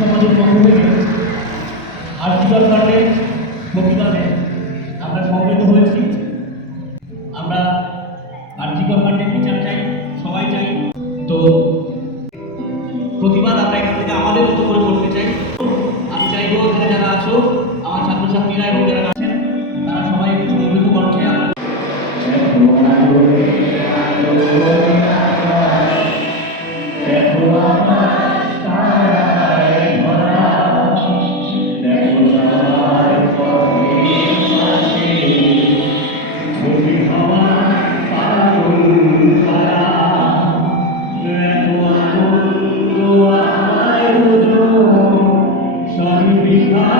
সমাজের পক্ষ থেকে আর্থিকল কার্ডের প্রতিবাদে আমরা সমবেত হয়েছি। আমরা আর্থিকল কার্ডের বিচার চাই, সবাই চাই। তো প্রতিবাদ আমরা এখান থেকে আমাদের মতো করে করতে চাই। আমি চাইব এখানে যারা আছো, আমার ছাত্রছাত্রীরা এবং যারা Amen.